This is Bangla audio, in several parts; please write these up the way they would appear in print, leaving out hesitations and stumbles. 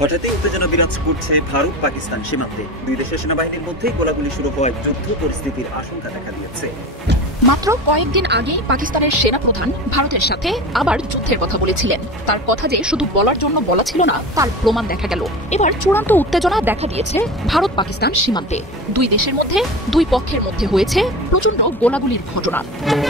হঠাৎই উত্তেজনা বিরাজ করছে ভারত পাকিস্তান সীমান্তে। দুই দেশের সেনাবাহিনীর মধ্যে গোলাগুলি শুরু হওয়ায় যুদ্ধ পরিস্থিতির আশঙ্কা দেখা দিয়েছে। মাত্র কয়েকদিন আগে পাকিস্তানের সেনাপ্রধান ভারতের সাথে আবার যুদ্ধের কথা বলেছিলেন। তার কথা যে শুধু বলার জন্য বলা ছিল না, তার প্রমাণ দেখা গেল। এবার চূড়ান্ত উত্তেজনা দেখা দিয়েছে ভারত পাকিস্তান সীমান্তে। দুই দেশের মধ্যে, দুই পক্ষের মধ্যে হয়েছে প্রচন্ড গোলাগুলির ঘটনা।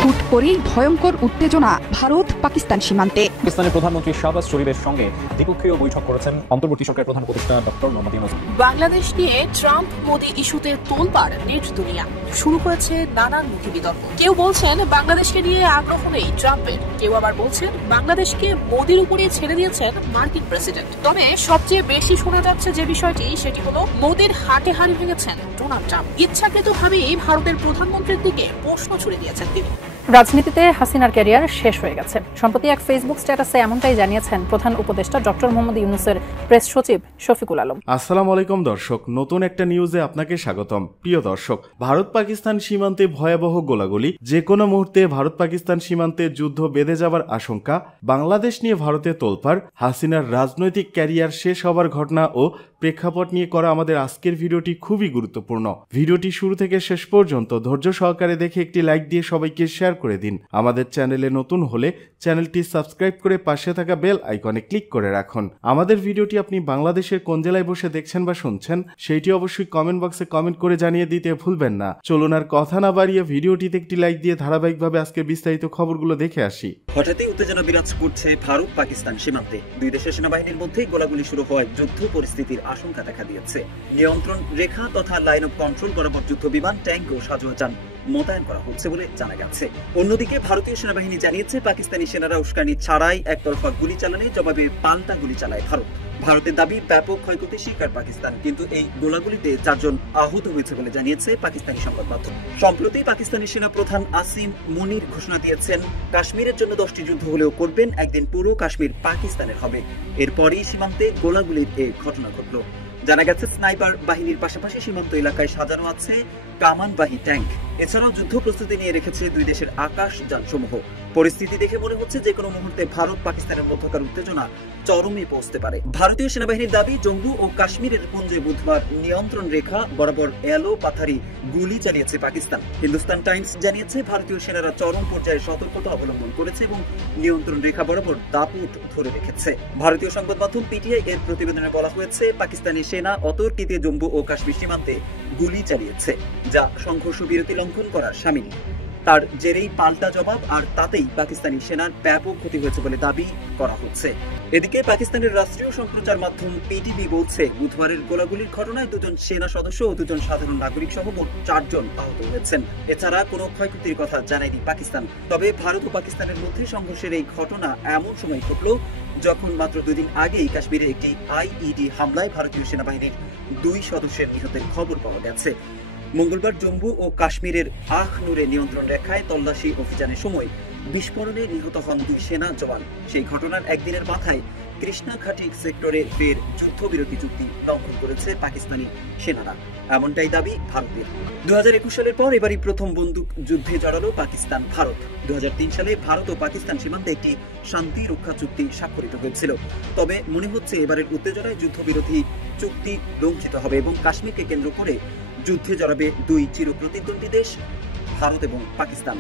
হুট করেই ভয়ঙ্কর উত্তেজনা ভারত পাকিস্তান সীমান্তে। পাকিস্তানের প্রধানমন্ত্রী শাহবাজ শরীফের সঙ্গে দ্বিপক্ষীয় বৈঠক করেছেন অন্তর্বর্তী সরকারের প্রধান উপদেষ্টা ডক্টর মোহাম্মদ ইউনূস। বাংলাদেশ নিয়ে ট্রাম্প মোদি ইস্যুতে তোলপাড় নেট দুনিয়া। শুরু হয়েছে নানানমুখী বিতর্ক। কেউ বলছেন বাংলাদেশকে নিয়ে আগ্রহ নেই ট্রাম্পের, কেউ আবার বলছেন বাংলাদেশকে মোদির উপরে ছেড়ে দিয়েছেন মার্কিন প্রেসিডেন্ট। তবে সবচেয়ে বেশি শোনা যাচ্ছে যে বিষয়টি, সেটি হলো মোদির হাটে হাড়ি ভেঙেছেন ডোনাল্ড ট্রাম্প। ইচ্ছাকৃতভাবেই ভারতের প্রধানমন্ত্রীর দিকে প্রশ্ন ছুড়ে দিয়েছেন তিনি। রাজনীতিতে হাসিনার ক্যারিয়ার শেষ হয়ে গেছে। সম্প্রতি এক ফেসবুক স্ট্যাটাসে এমনটাই জানিয়েছেন প্রধান উপদেষ্টা ডক্টর মোহাম্মদ ইউনূসের প্রেস সচিব শফিকুল আলম। আসসালামু আলাইকুম দর্শক, নতুন একটা নিউজে আপনাকে স্বাগতম। প্রিয় দর্শক, ভারত পাকিস্তান সীমান্তে ভয়াবহ গোলাগুলি, যে কোনো মুহূর্তে ভারত পাকিস্তান সীমান্তে যুদ্ধ বেঁধে যাবার আশঙ্কা, বাংলাদেশ নিয়ে ভারতে তোলপাড়, হাসিনার রাজনৈতিক ক্যারিয়ার শেষ হবার ঘটনা ও প্রেক্ষাপট নিয়ে করা আমাদের আজকের ভিডিওটি খুবই গুরুত্বপূর্ণ। ভিডিওটি শুরু থেকে শেষ পর্যন্ত ধৈর্য সহকারে দেখে একটি লাইক দিয়ে সবাইকে শেয়ার করে দিন। আমাদের চ্যানেলে নতুন হলে চ্যানেলটি সাবস্ক্রাইব করে পাশে থাকা বেল আইকনে ক্লিক করে রাখুন। আমাদের ভিডিওটি আপনি বাংলাদেশের কোন জেলায় বসে দেখছেন বা শুনছেন সেইটি অবশ্যই কমেন্ট বক্সে কমেন্ট করে জানিয়ে দিতে ভুলবেন না। চলুন আর কথা না বাড়িয়ে ভিডিওটিতে একটি লাইক দিয়ে ধারাবাহিকভাবে আজকের বিস্তারিত খবরগুলো দেখে আসি। হঠাৎই উত্তেজনা বিরাজ করছে ভারত পাকিস্তান সীমান্তে। দুই দেশের সেনাবাহিনীর মধ্যে গোলাগুলি শুরু হওয়ায় যুদ্ধ পরিস্থিতির আশঙ্কা দেখা দিয়েছে। নিয়ন্ত্রণ রেখা তথা লাইন অফ কন্ট্রোল বরাবর যুদ্ধ বিমান, ট্যাঙ্ক ও সাজোয়া যান মোতায়েন করা হচ্ছে বলে জানা গেছে। অন্যদিকে ভারতীয় সেনাবাহিনী জানিয়েছে পাকিস্তানি সেনারা উস্কানি ছাড়াই একতরফা গুলি চালানে জবাবে পাল্টা গুলি চালায় ভারত। ভারতের দাবি ব্যাপক ক্ষয়ক্ষতি স্বীকার পাকিস্তান, কিন্তু এই গোলাগুলিতে 4 জন আহত হয়েছে বলে জানিয়েছে পাকিস্তানি সংবাদ মাধ্যম। সম্প্রতি পাকিস্তানি সেনা প্রধান আসিম মুনির ঘোষণা দিয়েছেন, কাশ্মীরের জন্য 10টি যুদ্ধ হলেও করবেন, একদিন পুরো কাশ্মীর পাকিস্তানের হবে। এরপরই সীমান্তে গোলাগুলির এই ঘটনা ঘটল। জানা গেছে স্নাইপার বাহিনীর পাশাপাশি সীমান্ত এলাকায় সাজানো আছে কামানবাহী ট্যাঙ্ক। এছাড়াও যুদ্ধ প্রস্তুতি নিয়ে রেখেছে দুই দেশের আকাশ যানসমূহ। পরিস্থিতি দেখে মনে হচ্ছে যে কোনো মুহূর্তে ভারত পাকিস্তানের মধ্যকার উত্তেজনা চরমে পৌঁছতে পারে। ভারতীয় সেনাবাহিনীর দাবি, জম্মু ও কাশ্মীরের পুঞ্জে বুধবার নিয়ন্ত্রণ রেখা বরাবর এলো পাথারি গুলি চালিয়েছে পাকিস্তান। হিন্দুস্তান টাইমস জানিয়েছে ভারতীয় সেনারা চরম পর্যায়ে সতর্কতা অবলম্বন করেছে এবং নিয়ন্ত্রণ রেখা বরাবর দাপুট ধরে রেখেছে। ভারতীয় সংবাদ মাধ্যম পিটিআই এর প্রতিবেদনে বলা হয়েছে, পাকিস্তানি সেনা অতর্কিতে জম্মু ও কাশ্মীর সীমান্তে গুলি চালিয়েছে, যা সংঘর্ষ বিরতি লঙ্ঘন করার শামিল। তার জেরেই পাল্টা জবাব, আর তাতেই পাকিস্তানি সেনার ব্যাপক ক্ষতি হয়েছে বলে দাবি করা হচ্ছে। এদিকে পাকিস্তানের রাষ্ট্রীয় সম্প্রচার মাধ্যম পিটিভি বলছে, বুধবারের গোলাগুলির ঘটনায় 2 জন সেনা সদস্য ও 2 জন সাধারণ নাগরিক সহ মোট 4 জন আহত হয়েছেন। এছাড়া কোনো ক্ষয়ক্ষতির কথা জানায়নি পাকিস্তান। তবে ভারত ও পাকিস্তানের মধ্যে সংঘর্ষের এই ঘটনা এমন সময় ঘটল যখন মাত্র 2 দিন আগেই কাশ্মীরে একটি আইইডি হামলায় ভারতীয় সেনাবাহিনীর 2 সদস্যের নিহতের খবর পাওয়া গেছে। মঙ্গলবার জম্মু ও কাশ্মীরের আখনুরে নিয়ন্ত্রণ রেখায় তল্লাশি অভিযানের সময় বিস্ফোরণে নিহত হন 2 সেনা জওয়ান। সেই ঘটনার একদিনের মাথায় কৃষ্ণা ঘাটি সেক্টরে ফের যুদ্ধবিরতি চুক্তি লঙ্ঘন করেছে পাকিস্তানি সেনারা, এমনটাই দাবি ভারতের। 2021 সালের পর এবারই প্রথম বন্দুক যুদ্ধে জড়ালো পাকিস্তান ভারত। 2003 সালে ভারত ও পাকিস্তান সীমান্তে একটি শান্তি রক্ষা চুক্তি স্বাক্ষরিত হয়েছিল। তবে মনে হচ্ছে এবারের উত্তেজনায় যুদ্ধবিরতি চুক্তি লঙ্ঘিত হবে এবং কাশ্মীরকে কেন্দ্র করে যুদ্ধে জড়াবে 2 চিরপ্রতিদ্বন্দ্বী দেশ, ভারত এবং পাকিস্তান।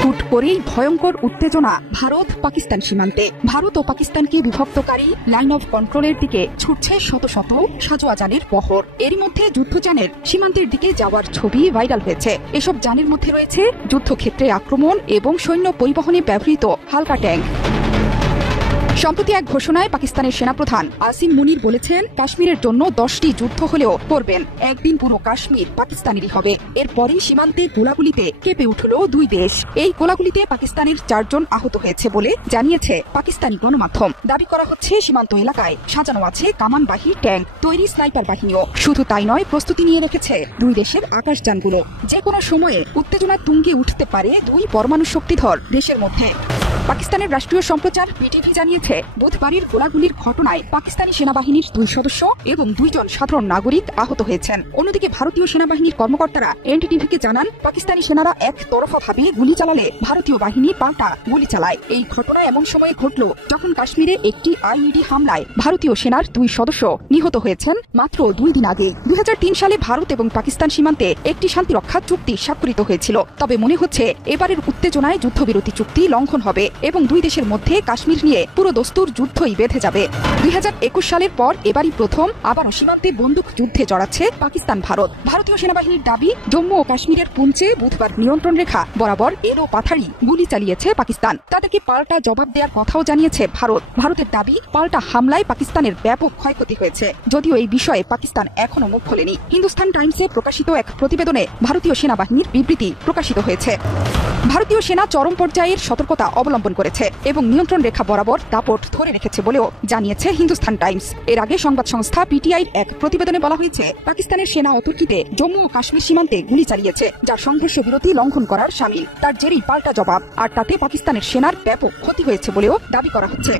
হুট করেই ভয়ঙ্কর উত্তেজনা ভারত পাকিস্তান সীমান্তে। ভারত ও পাকিস্তানকে বিভক্তকারী লাইন অফ কন্ট্রোলের দিকে ছুটছে শত শত সাজোয়া যানের বহর। এরই মধ্যে যুদ্ধযানের সীমান্তের দিকে যাওয়ার ছবি ভাইরাল হয়েছে। এসব যানের মধ্যে রয়েছে যুদ্ধক্ষেত্রে আক্রমণ এবং সৈন্য পরিবহনে ব্যবহৃত হালকা ট্যাঙ্ক। সম্প্রতি এক ঘোষণায় পাকিস্তানের সেনাপ্রধান আসিম মুনির বলেছেন, কাশ্মীরের জন্য 10টি যুদ্ধ হলেও করবেন, একদিন পুরো কাশ্মীর পাকিস্তানেরই হবে। এরপরই সীমান্তে গোলাগুলিতে কেঁপে উঠল 2 দেশ। এই গোলাগুলিতে পাকিস্তানের 4 জন আহত হয়েছে বলে জানিয়েছে পাকিস্তানি গণমাধ্যম। দাবি করা হচ্ছে সীমান্ত এলাকায় সাজানো আছে কামানবাহী ট্যাঙ্ক, তৈরি স্নাইপার বাহিনীও। শুধু তাই নয়, প্রস্তুতি নিয়ে রেখেছে 2 দেশের আকাশযানগুলো। যে কোনো সময়ে উত্তেজনা তুঙ্গে উঠতে পারে 2 পরমাণু শক্তিধর দেশের মধ্যে। পাকিস্তানের রাষ্ট্রীয় সম্প্রচার পিটিভি জানিয়েছে, বুধবারের গোলাগুলির ঘটনায় পাকিস্তানি সেনাবাহিনীর 2 সদস্য এবং 2 জন সাধারণ নাগরিক আহত হয়েছেন। অন্যদিকে ভারতীয় সেনাবাহিনীর কর্মকর্তারা এনডিটিভিকে জানান, পাকিস্তানি সেনারা একতরফাভাবে গুলি চালালে ভারতীয় বাহিনী পাল্টা গুলি চালায়। এই ঘটনা এমন সময় ঘটল যখন কাশ্মীরে একটি আইইডি হামলায় ভারতীয় সেনার 2 সদস্য নিহত হয়েছেন মাত্র 2 দিন আগে। 2003 সালে ভারত এবং পাকিস্তান সীমান্তে একটি শান্তিরক্ষা চুক্তি স্বাক্ষরিত হয়েছিল। তবে মনে হচ্ছে এবারের উত্তেজনায় যুদ্ধবিরতি চুক্তি লঙ্ঘন হবে এবং 2 দেশের মধ্যে কাশ্মীর নিয়ে পুরো দস্তুর যুদ্ধই বেঁধে যাবে। 2021 সালের পর এবারই প্রথম আবারও সীমান্তে বন্দুক যুদ্ধে জড়াচ্ছে পাকিস্তান ভারত। ভারতীয় সেনাবাহিনীর দাবি, জম্মু ও কাশ্মীরের পুঞ্চে বুধবার নিয়ন্ত্রণ রেখা বরাবর এলো পাথারি গুলি চালিয়েছে পাকিস্তান। তাদেরকে পাল্টা জবাব দেওয়ার কথাও জানিয়েছে ভারত। ভারতের দাবি, পাল্টা হামলায় পাকিস্তানের ব্যাপক ক্ষয়ক্ষতি হয়েছে, যদিও এই বিষয়ে পাকিস্তান এখনো মুখ খোলেনি। হিন্দুস্তান টাইমসে প্রকাশিত এক প্রতিবেদনে ভারতীয় সেনাবাহিনীর বিবৃতি প্রকাশিত হয়েছে। ভারতীয় সেনা চরম পর্যায়ের সতর্কতা অবলম্বন করেছে এবং নিয়ন্ত্রণ রেখা বরাবর দাপট ধরে রেখেছে বলেও জানিয়েছে হিন্দুস্তান টাইমস। এর আগে সংবাদ সংস্থা পিটিআইর এক প্রতিবেদনে বলা হয়েছে, পাকিস্তানের সেনা অতর্কিতে জম্মু ও কাশ্মীর সীমান্তে গুলি চালিয়েছে, যা সংঘর্ষ বিরতি লঙ্ঘন করার শামিল। তার জেরেই পাল্টা জবাব, আর তাতে পাকিস্তানের সেনার ব্যাপক ক্ষতি হয়েছে বলেও দাবি করা হচ্ছে।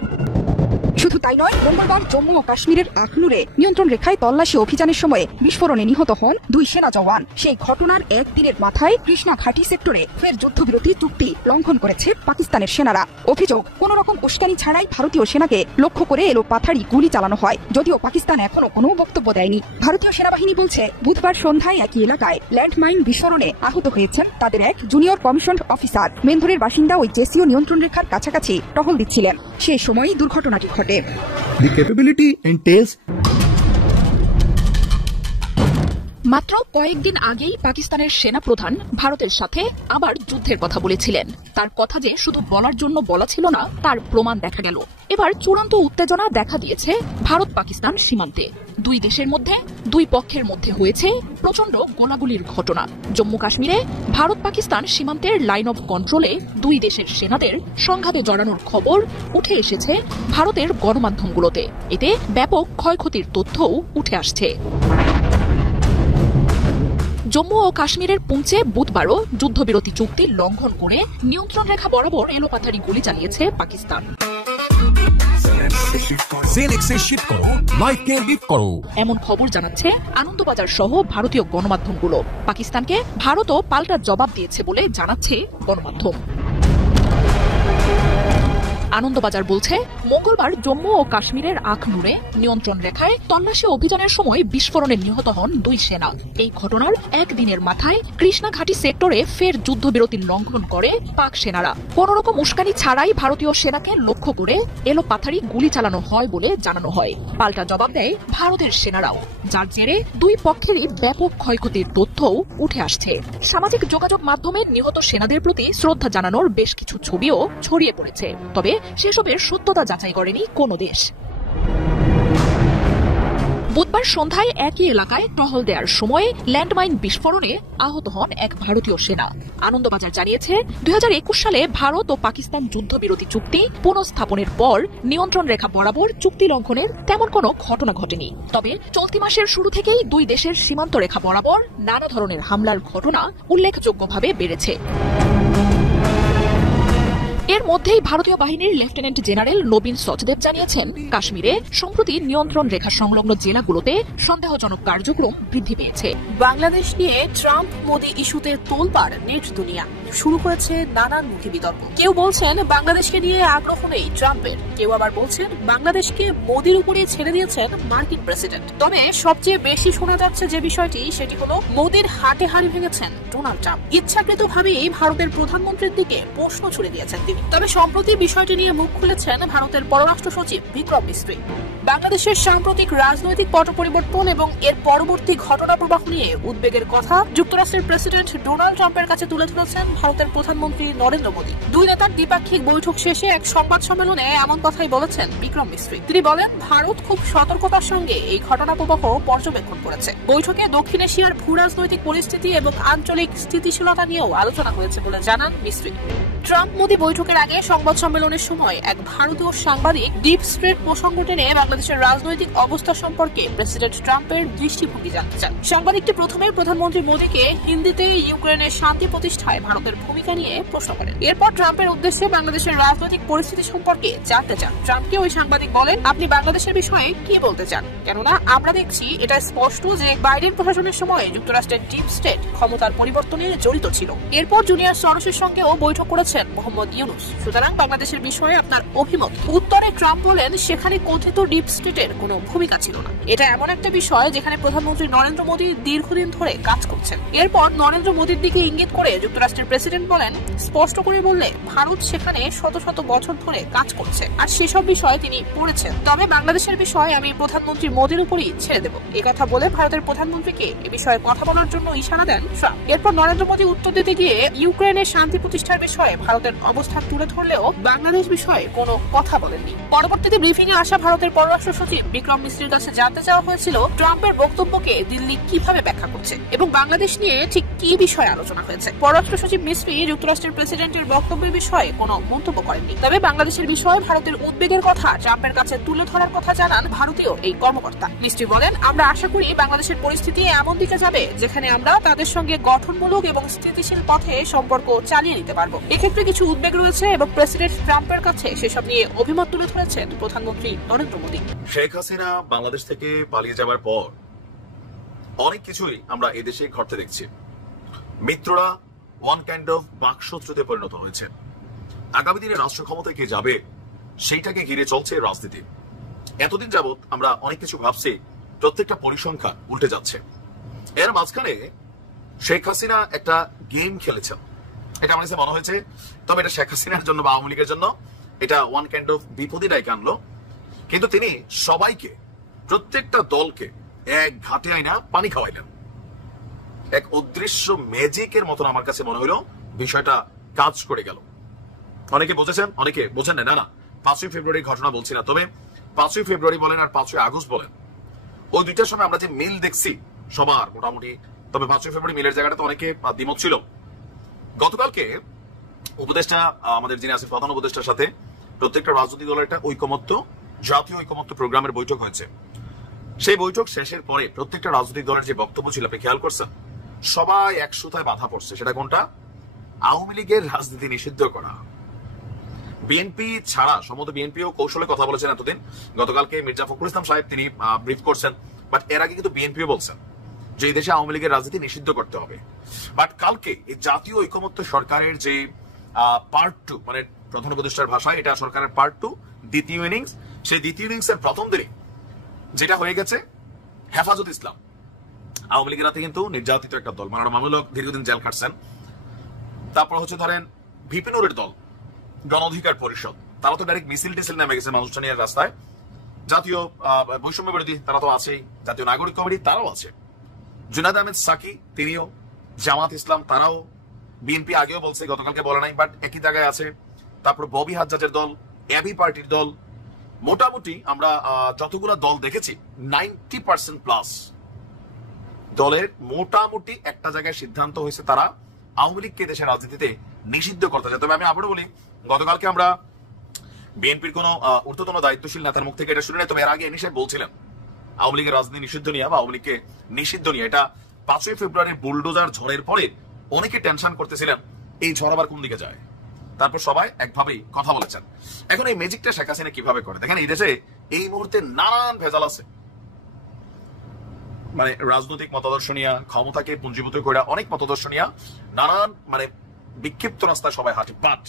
শুধু তাই নয়, মঙ্গলবার জম্মু ও কাশ্মীরের আখনুরে নিয়ন্ত্রণ রেখায় তল্লাশি অভিযানের সময় বিস্ফোরণে নিহত হন 2 সেনা জওয়ান। সেই ঘটনার একদিনের মাথায় কৃষ্ণা ঘাটি সেক্টরে ফের যুদ্ধবিরতি চুক্তি লঙ্ঘন করেছে পাকিস্তানের সেনারা। অভিযোগ, কোন রকম উস্কানি ছাড়াই ভারতীয় সেনাকে লক্ষ্য করে এলো পাথারি গুলি চালানো হয়, যদিও পাকিস্তান এখনো কোনো বক্তব্য দেয়নি। ভারতীয় সেনাবাহিনী বলছে, বুধবার সন্ধ্যায় একই এলাকায় ল্যান্ডমাইন বিস্ফোরণে আহত হয়েছেন তাদের এক জুনিয়র কমিশন অফিসার। মেন্ধরের বাসিন্দা ওই জেসিও নিয়ন্ত্রণ রেখার কাছাকাছি টহল দিচ্ছিলেন, সেই সময়ই দুর্ঘটনাটি ঘটে। The capability entails মাত্র কয়েকদিন আগেই পাকিস্তানের সেনা প্রধান ভারতের সাথে আবার যুদ্ধের কথা বলেছিলেন। তার কথা যে শুধু বলার জন্য বলা ছিল না, তার প্রমাণ দেখা গেল। এবার চূড়ান্ত উত্তেজনা দেখা দিয়েছে ভারত পাকিস্তান সীমান্তে। 2 দেশের মধ্যে 2 পক্ষের মধ্যে হয়েছে প্রচন্ড গোলাগুলির ঘটনা। জম্মু কাশ্মীরে ভারত পাকিস্তান সীমান্তের লাইন অফ কন্ট্রোলে 2 দেশের সেনাদের সংঘাতে জড়ানোর খবর উঠে এসেছে ভারতের গণমাধ্যমগুলোতে। এতে ব্যাপক ক্ষয়ক্ষতির তথ্যও উঠে আসছে। জম্মু ও কাশ্মীরের পুঞ্চে বুধবারও যুদ্ধবিরতি চুক্তি লঙ্ঘন করে নিয়ন্ত্রণ রেখা বরাবর এলোপাথারি গুলি চালিয়েছে পাকিস্তান। এমন খবর জানাচ্ছে আনন্দবাজার সহ ভারতীয় গণমাধ্যমগুলো। পাকিস্তানকে ভারতও পাল্টা জবাব দিয়েছে বলে জানাচ্ছে গণমাধ্যম। আনন্দবাজার বলছে, মঙ্গলবার জম্মু ও কাশ্মীরের আখনুরে নিয়ন্ত্রণ রেখায় তল্লাশি অভিযানের সময় বিস্ফোরণে নিহত হন 2 সেনা। এই ঘটনার একদিনের মাথায় কৃষ্ণা ঘাটি সেক্টরে ফের যুদ্ধবিরতি লঙ্ঘন করে পাক সেনারা। কোন রকম উস্কানি ছাড়াই ভারতীয় সেনাকে লক্ষ্য করে এলো পাথারি গুলি চালানো হয় বলে জানানো হয়। পাল্টা জবাব দেয় ভারতের সেনারাও, যার জেরে 2 পক্ষেরই ব্যাপক ক্ষয়ক্ষতির তথ্যও উঠে আসছে। সামাজিক যোগাযোগ মাধ্যমে নিহত সেনাদের প্রতি শ্রদ্ধা জানানোর বেশ কিছু ছবিও ছড়িয়ে পড়েছে, তবে সেসবের সত্যতা যাচাই করেনি কোনো দেশ। বুধবার সন্ধ্যায় একই এলাকায় টহল দেওয়ার সময় ল্যান্ডমাইন বিস্ফোরণে আহত হন এক ভারতীয় সেনা। আনন্দবাজার জানিয়েছে, 2021 সালে ভারত ও পাকিস্তান যুদ্ধবিরতি চুক্তি পুনঃস্থাপনের পর নিয়ন্ত্রণ রেখা বরাবর চুক্তি লঙ্ঘনের তেমন কোনো ঘটনা ঘটেনি। তবে চলতি মাসের শুরু থেকেই 2 দেশের সীমান্ত রেখা বরাবর নানা ধরনের হামলার ঘটনা উল্লেখযোগ্যভাবে বেড়েছে। এর মধ্যেই ভারতীয় বাহিনীর লেফটেন্যান্ট জেনারেল নবীন সচদেব জানিয়েছেন, কাশ্মীরে সম্প্রতি নিয়ন্ত্রণ রেখা সংলগ্ন জেলাগুলোতে সন্দেহজনক কার্যক্রম বৃদ্ধি পেয়েছে। বাংলাদেশ নিয়ে ট্রাম্প মোদি ইস্যুতে তোলপাড় নেট দুনিয়া। শুরু হয়েছে নানানমুখী বিতর্ক। কেউ বলছেন বাংলাদেশকে নিয়ে আগ্রহ নেই ট্রাম্পের, কেউ আবার বলছেন বাংলাদেশকে মোদির উপরে ছেড়ে দিয়েছেন মার্কিন প্রেসিডেন্ট। তবে সবচেয়ে বেশি শোনা যাচ্ছে যে বিষয়টি, সেটি হলো মোদির হাটে হাড়ি ভেঙেছেন ডোনাল্ড ট্রাম্প। ইচ্ছাকৃতভাবেই ভারতের প্রধানমন্ত্রীর দিকে প্রশ্ন ছুড়ে দিয়েছেন তিনি। তবে সম্প্রতি বিষয়টি নিয়ে মুখ খুলেছেন ভারতের পররাষ্ট্র সচিব বিক্রম মিস্ত্রি। বাংলাদেশের সাম্প্রতিক রাজনৈতিক পট পরিবর্তন এবং এর পরবর্তী ঘটনা প্রবাহ নিয়ে উদ্বেগের কথা যুক্তরাষ্ট্রের প্রেসিডেন্ট ডোনাল্ড ট্রাম্পের কাছে তুলে ধরেছেন ভারতের প্রধানমন্ত্রী নরেন্দ্র মোদী। 2 নেতার দ্বিপাক্ষিক বৈঠক শেষে এক সংবাদ সম্মেলনে এমন কথাই বলেছেন বিক্রম মিস্ত্রি। তিনি বলেন, ভারত খুব সতর্কতার সঙ্গে এই ঘটনা প্রবাহ পর্যবেক্ষণ করেছে। বৈঠকে দক্ষিণ এশিয়ার ভূ রাজনৈতিক পরিস্থিতি এবং আঞ্চলিক স্থিতিশীলতা নিয়েও আলোচনা হয়েছে বলে জানান মিস্ত্রি। ট্রাম্প মোদি বৈঠকের আগে সংবাদ সম্মেলনের সময় এক ভারতীয় সাংবাদিক ডিপ স্টেট প্রসঙ্গ টেনে বাংলাদেশের রাজনৈতিক অবস্থা সম্পর্কে প্রেসিডেন্ট ট্রাম্পের দৃষ্টিভঙ্গি জানতে চান। সাংবাদিকটি প্রথমে প্রধানমন্ত্রী মোদীকে হিন্দিতে ইউক্রেনের শান্তি প্রতিষ্ঠায় ভারতের ভূমিকা নিয়ে প্রশ্ন করেন। এরপর ট্রাম্পের উদ্দেশ্যে বাংলাদেশের রাজনৈতিক পরিস্থিতি সম্পর্কে জানতে চান। ট্রাম্পকে ওই সাংবাদিক বলেন, আপনি বাংলাদেশের বিষয়ে কি বলতে চান? কেননা আমরা দেখছি এটা স্পষ্ট যে বাইডেন প্রশাসনের সময় যুক্তরাষ্ট্রের ডিপ স্টেট ক্ষমতার পরিবর্তনে জড়িত ছিল। এরপর জুনিয়র সরোসের সঙ্গেও বৈঠক করেছেন মোহাম্মদ ইউনুস। সুতরাং বাংলাদেশের বিষয়ে আপনার অভিমত? উত্তরে ট্রাম্প বলেন, সেখানে কথিত ডিপ স্টেটের কোনো ভূমিকা ছিল না। এটা এমন একটা বিষয় যেখানে প্রধানমন্ত্রী নরেন্দ্র মোদী দীর্ঘদিন ধরে কাজ করছেন। এরপর নরেন্দ্র মোদীর দিকে ইঙ্গিত করে যুক্তরাষ্ট্রের প্রেসিডেন্ট বলেন, স্পষ্ট করে বললে ভারত সেখানে শত শত বছর ধরে কাজ করছে আর সেসব বিষয়ে তিনি পড়েছেন। তবে বাংলাদেশের বিষয় আমি প্রধানমন্ত্রী মোদীর উপরই ছেড়ে দেব। একথা বলে ভারতের প্রধানমন্ত্রীকে এ বিষয়ে কথা বলার জন্য ইশারা দেন ট্রাম্প। এরপর নরেন্দ্র মোদী উত্তর দিতে গিয়ে ইউক্রেনের শান্তি প্রতিষ্ঠার বিষয়ে ভারতের অবস্থান তুলে ধরলেও বাংলাদেশ বিষয়ে কোনো কথা বলেননি। পরবর্তীতে ব্রিফিং এ আসা ভারতের পররাষ্ট্র সচিব বিক্রম মিশ্রির কাছে জানতে চাওয়া হয়েছিল ট্রাম্পের বক্তব্যকে দিল্লি কিভাবে ব্যাখ্যা করছে এবং বাংলাদেশ নিয়ে ঠিক কি বিষয়ে আলোচনা হয়েছে। পররাষ্ট্র সচিব মিশ্রি যুক্তরাষ্ট্রের প্রেসিডেন্টের বক্তব্যের বিষয়ে কোনো মন্তব্য করেননি। তবে বাংলাদেশের বিষয়ে ভারতের উদ্বেগের কথা ট্রাম্পের কাছে তুলে ধরার কথা জানান ভারতীয় এই কর্মকর্তা। মিশ্রি বলেন, আমরা আশা করি বাংলাদেশের পরিস্থিতি এমন দিকে যাবে যেখানে আমরা তাদের সঙ্গে গঠনমূলক এবং স্থিতিশীল পথে সম্পর্ক চালিয়ে নিতে পারবো। এক্ষেত্রে কিছু উদ্বেগ রয়েছে এবং প্রেসিডেন্ট ট্রাম্পের কাছে সেসব নিয়ে অভিমত তুলে ধরেছেন প্রধানমন্ত্রী নরেন্দ্র মোদী। শেখ হাসিনা বাংলাদেশ থেকে পালিয়ে যাওয়ার পর অনেক কিছুই আমরা এদেশে ঘটতে দেখছি। মিত্ররা ওয়ান কাইন্ড অফ বাকশত্রুতে পরিণত হয়েছে। আগামী দিনে রাষ্ট্র ক্ষমতায় কে যাবে সেইটাকে ঘিরে চলছে রাজনীতি। এতদিন যাবৎ আমরা অনেক কিছু ভাবছি, প্রত্যেকটা পরিসংখ্যান উল্টে যাচ্ছে। এর মাঝখানে শেখ হাসিনা একটা গেম খেলেছেন, এটা আমার কাছে মনে হয়েছে। তবে এটা শেখ হাসিনার জন্য বা আওয়ামী লীগের জন্য এটা ওয়ান কাইন্ড অফ বিপদী ডাইকে আনলো। কিন্তু তিনি সবাইকে, প্রত্যেকটা দলকে এক ঘাটে আইনা পানি খাওয়াইলেন। এক অদৃশ্য ম্যাজিকের মতন আমার কাছে মনে হলো বিষয়টা কাজ করে গেল। অনেকে বুঝেছেন, অনেকে বোঝেন না। না, 5ই ফেব্রুয়ারির ঘটনা বলছি না, তবে 5ই ফেব্রুয়ারি বলেন আর 5ই আগস্ট বলেন, ওই দুইটার সময় আমরা যে মিল দেখছি সবার মোটামুটি। তবে 5ই ফেব্রুয়ারি মিলের জায়গাটা তো অনেকে দ্বিমত ছিল। গতকালকে উপদেষ্টা, আমাদের যিনি আছেন প্রধান উপদেষ্টার সাথে প্রত্যেকটা রাজনৈতিক দলের একটা ঐকমত্য, জাতীয় ঐকমত্য প্রোগ্রামের বৈঠক হয়েছে। সেই বৈঠক শেষের পরে প্রত্যেকটা রাজনৈতিক দলের যে বক্তব্য ছিল, আপনি খেয়াল করছেন, সবাই এক সুতায় বাধা পড়ছে। সেটা কোনটা? আওয়ামী লীগের রাজনীতি নিষিদ্ধ করা। বিএনপি ছাড়া সম্ভবত বিএনপিও কৌশলে কথা বলেছেন এতদিন। গতকালকে মির্জা ফখরুল ইসলাম সাহেব তিনি ব্রিফ করছেন, বাট এর আগে কিন্তু বিএনপিও বলছেন যে এই দেশে আওয়ামী লীগের রাজনীতি নিষিদ্ধ করতে হবে। বাট কালকে এই জাতীয় ঐকমত্য সরকারের যে পার্ট 2, মানে প্রধান উপদেষ্টার ভাষায় এটা সরকারের পার্ট 2, দ্বিতীয় ইনিংস, সেই দ্বিতীয় ইনিংসের প্রথম দিনে যেটা হয়ে গেছে, হেফাজত ইসলাম আওয়ামী লীগের হাতে কিন্তু নির্যাতিত একটা দল, মাননীয় মামুনুল হক দীর্ঘদিন জেল খাটছেন। তারপর হচ্ছে ধরেন ভিপিনুরের দল, গণ অধিকার পরিষদ, তারা তো ডাইরেক্ট মিছিল টিছিল নেমে গেছে মানুষজনের রাস্তায়। জাতীয় বৈষম্য বিরোধী তারা তো আছেই, জাতীয় নাগরিক কমিটি তারাও আছে, জুনায়েদ আহমেদ সাকি তিনিও, জামাত ইসলাম তারাও, বিএনপি আগেও বলছে, গতকালকে বলে নাই, বাট একই জায়গায় আছে। তারপর ববি হাজ্জাজের দল, এবি পার্টির দল, মোটামুটি আমরা যতগুলো দল দেখেছি 90% প্লাস দলের মোটামুটি একটা জায়গায় সিদ্ধান্ত হয়েছে তারা আওয়ামী লীগকে দেশের রাজনীতিতে নিষিদ্ধ করতে চায়। তবে আমি আবারও বলি, গতকালকে আমরা বিএনপির কোন ঊর্ধ্বতন দায়িত্বশীল নেতার মুখ থেকে এটা শুনে নেই, তবে এর আগে এনি সাহেব বলছিলেন আওয়ামী লীগের রাজনীতি নিষিদ্ধ নিয়ে বা আওয়ামী লীগকে নিষিদ্ধ নিয়ে। এটা 5ই ফেব্রুয়ারির বুলডোজার ঝড়ের পরে অনেকে টেনশন করতেছিলেন এই ঝড় আবার কোন দিকে যায়। তারপর সবাই একভাবেই কথা বলেছেন। এখন এই ম্যাজিকটা শেখ হাসিনা কিভাবে করে দেখেন, এই দেশে এই মুহূর্তে নানান ভেজাল আছে, মানে রাজনৈতিক মতাদর্শ নিয়ে, ক্ষমতাকে পুঞ্জীভূত করে অনেক মতাদর্শ নিয়ে নানান মানে বিক্ষিপ্ত রাস্তায় সবাই হাঁটে। বাট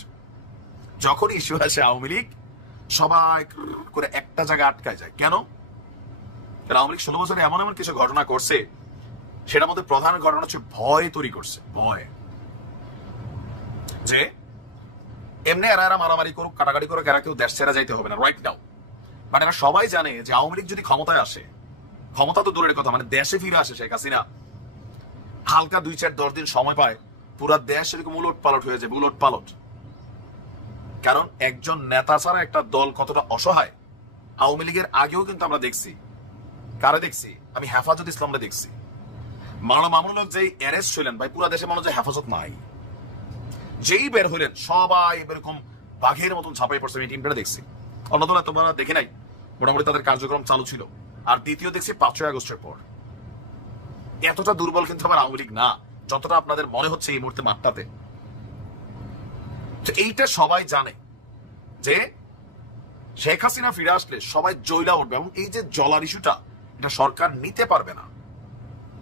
যখন ইস্যু আসে আওয়ামী লীগ, সবাই করে একটা জায়গায় আটকায় যায়। কেন? আওয়ামী লীগ 16 বছরে এমন এমন কিছু ঘটনা করছে, সেটার মধ্যে প্রধান ঘটনা হচ্ছে ভয় তৈরি করছে। ভয় যে এমনি এরা মারামারি করুক, কাটাকাটি করুক, এরা কেউ দেশ ছেড়ে যাইতে হবে না রাইট নাও। মানে এরা সবাই জানে যে আওয়ামী লীগ যদি ক্ষমতায় আসে, ক্ষমতা তো দূরের কথা, মানে দেশে ফিরে আসে শেখ হাসিনা, হালকা 2-4-10 দিন সময় পায়, পুরা দেশ এরকম উলট পালট হয়ে যাবে, উলট পালট। কারণ একজন নেতা ছাড়া একটা দল কতটা অসহায় আওয়ামী লীগের আগেও কিন্তু আমরা দেখছি। কারে দেখছি? আমি হেফাজত ইসলামরা দেখছি। মাওলানা মামুনুল হক যে অ্যারেস্ট ছিলেন, ভাই পুরা দেশে মনে হয় হেফাজত নাই। যেই বের হইলেন সবাই এরকম বাঘের মতন ছাপাই পড়ছে। আমি টিমটা দেখছি, অন্য দল তোমরা দেখে নাই, মোটামুটি তাদের কার্যক্রম চালু ছিল। আর দ্বিতীয় দেখছি 5ই আগস্টের পর। এতটা দুর্বল কিন্তু আমার আওয়ামী লীগ না যতটা আপনাদের মনে হচ্ছে এই মুহূর্তে মাঠটাতে। এইটা সবাই জানে যে শেখ হাসিনা ফিরে আসলে সবাই জয়লা উঠবে, এবং এই যে জলার ইস্যুটা এটা সরকার নিতে পারবে না,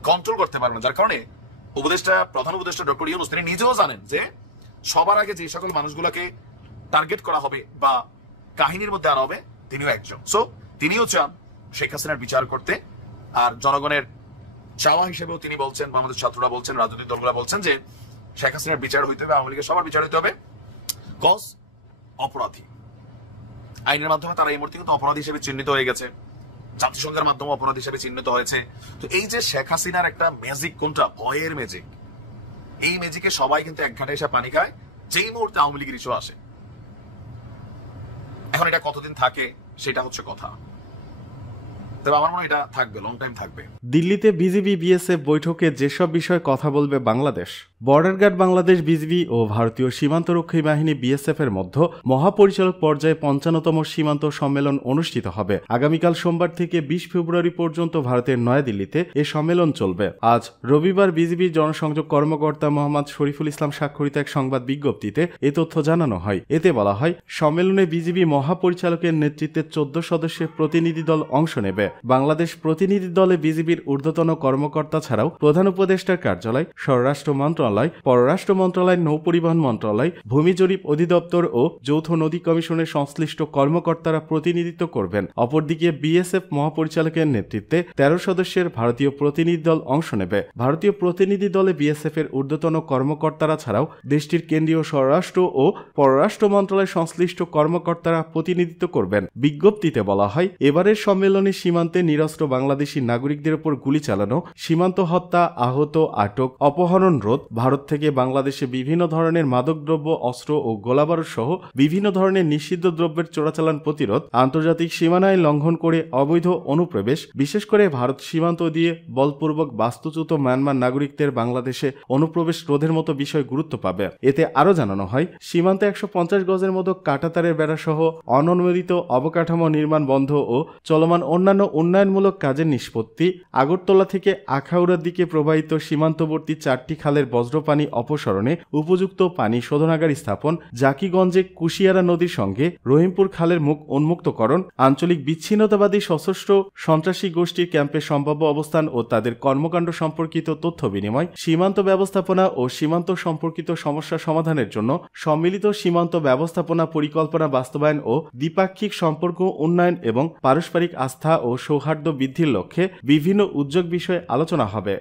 কন্ট্রোল করতে পারবে না। যার কারণে প্রধান উপদেষ্টা ডক্টর ইউনূস তিনি নিজেও জানেন যে সবার আগে যে সকল মানুষগুলোকে টার্গেট করা হবে বা কাহিনীর মধ্যে আনা হবে তিনিও একজন। সো তিনিও চান শেখ হাসিনার বিচার করতে। আর জনগণের চাওয়া হিসেবেও তিনি বলছেন, বাংলাদেশ ছাত্ররা বলছেন, রাজনৈতিক দলগুলো বলছেন যে শেখ হাসিনার বিচার হইতে হবে, আওয়ামী লীগের সবার বিচার হইতে হবে। কজ অপরাধী আইনের মাধ্যমে তারা এই মুহূর্তে কিন্তু অপরাধী হিসেবে চিহ্নিত হয়ে গেছে, জাতিসংঘের মাধ্যমে অপরাধ হিসেবে চিহ্নিত হয়েছে। তো এই যে শেখ হাসিনার একটা ম্যাজিক, কোনটা ভয়ের ম্যাজিক, এই ম্যাজিকে সবাই কিন্তু এক ঘাটে এসে পানি খায় যেই মুহূর্তে আওয়ামী লীগের ইস্যু আসে। এখন এটা কতদিন থাকে সেটা হচ্ছে কথা, তবে আমার মনে হয় এটা থাকবে, লং টাইম থাকবে। দিল্লিতে বিজিবি বিএসএফ বৈঠকে যেসব বিষয়ে কথা বলবে Bangladesh. Border guard Bangladesh BGB ও ভারতীয় সীমান্তরক্ষী বাহিনী বিএসএফ এর মধ্যে মহাপরিচালক পর্যায়ে 55তম সীমান্ত সম্মেলন অনুষ্ঠিত হবে। আগামীকাল সোমবার থেকে 20 ফেব্রুয়ারি পর্যন্ত ভারতের নয়াদিল্লিতে এ সম্মেলন চলবে। আজ রবিবার বিজিবির জনসংযোগ কর্মকর্তা মোহাম্মদ শরীফুল ইসলাম স্বাক্ষরিত এক সংবাদ বিজ্ঞপ্তিতে এ তথ্য জানানো হয়। এতে বলা হয়, সম্মেলনে বিজিবি মহাপরিচালকের নেতৃত্বে 14 সদস্যের প্রতিনিধি দল অংশ নেবে। বাংলাদেশ প্রতিনিধি দলে বিজিবির ঊর্ধ্বতন কর্মকর্তা ছাড়াও প্রধান উপদেষ্টার কার্যালয়, স্বরাষ্ট্র মন্ত্রণালয়, পররাষ্ট্র মন্ত্রণালয়, নৌপরিবহন মন্ত্রণালয়, ভূমি জরিপ অধিদপ্তর ও যৌথ নদী কমিশনের সংশ্লিষ্ট কর্মকর্তারা প্রতিনিধিত্ব করবেন। অপরদিকে বিএসএফ মহাপরিচালকের নেতৃত্বে 13 সদস্যের ভারতীয় প্রতিনিধি দল অংশ নেবে। ভারতীয় প্রতিনিধি দলে বিএসএফ এর ঊর্ধ্বতন কর্মকর্তারা ছাড়াও দেশটির কেন্দ্রীয় স্বরাষ্ট্র ও পররাষ্ট্র মন্ত্রণালয় সংশ্লিষ্ট কর্মকর্তারা প্রতিনিধিত্ব করবেন। বিজ্ঞপ্তিতে বলা হয়, এবারের সম্মেলনে সীমান্তে নিরস্ত্র বাংলাদেশি নাগরিকদের উপর গুলি চালানো, সীমান্ত হত্যা, আহত, আটক, অপহরণ রোধ, ভারত থেকে বাংলাদেশে বিভিন্ন ধরনের মাদকদ্রব্য, অস্ত্র ও গোলাবারুদ সহ বিভিন্ন ধরনের নিষিদ্ধ দ্রব্যের চোরাচালান প্রতিরোধ, আন্তর্জাতিক সীমানায় লঙ্ঘন করে অবৈধ অনুপ্রবেশ, বিশেষ করে ভারত সীমান্ত দিয়ে বলপূর্বক বাস্তুচ্যুত মায়ানমার নাগরিকদের বাংলাদেশে অনুপ্রবেশ রোধের মতো বিষয় গুরুত্ব পাবে। এতে আরও জানানো হয়, সীমান্তে 150 গজের মতো কাঁটাতারের বেড়া সহ অননুমোদিত অবকাঠামো নির্মাণ বন্ধ ও চলমান অন্যান্য উন্নয়নমূলক কাজের নিষ্পত্তি, আগরতলা থেকে আখাউড়ার দিকে প্রবাহিত সীমান্তবর্তী 4টি খালের বজ্রপানি অপসারণে উপযুক্ত পানি শোধনাগার স্থাপন, জাকিগঞ্জে কুশিয়ারা নদীর সঙ্গে রহিমপুর খালের মুখ উন্মুক্তকরণ, আঞ্চলিক বিচ্ছিন্নতাবাদী সশস্ত্র সন্ত্রাসী গোষ্ঠীর ক্যাম্পের সম্ভাব্য অবস্থান ও তাদের কর্মকাণ্ড সম্পর্কিত তথ্য বিনিময়, সীমান্ত ব্যবস্থাপনা ও সীমান্ত সম্পর্কিত সমস্যা সমাধানের জন্য সম্মিলিত সীমান্ত ব্যবস্থাপনা পরিকল্পনা বাস্তবায়ন ও দ্বিপাক্ষিক সম্পর্ক উন্নয়ন এবং পারস্পরিক আস্থা ও সৌহার্দ্য বৃদ্ধির লক্ষ্যে বিভিন্ন উদ্যোগ বিষয়ে আলোচনা হবে।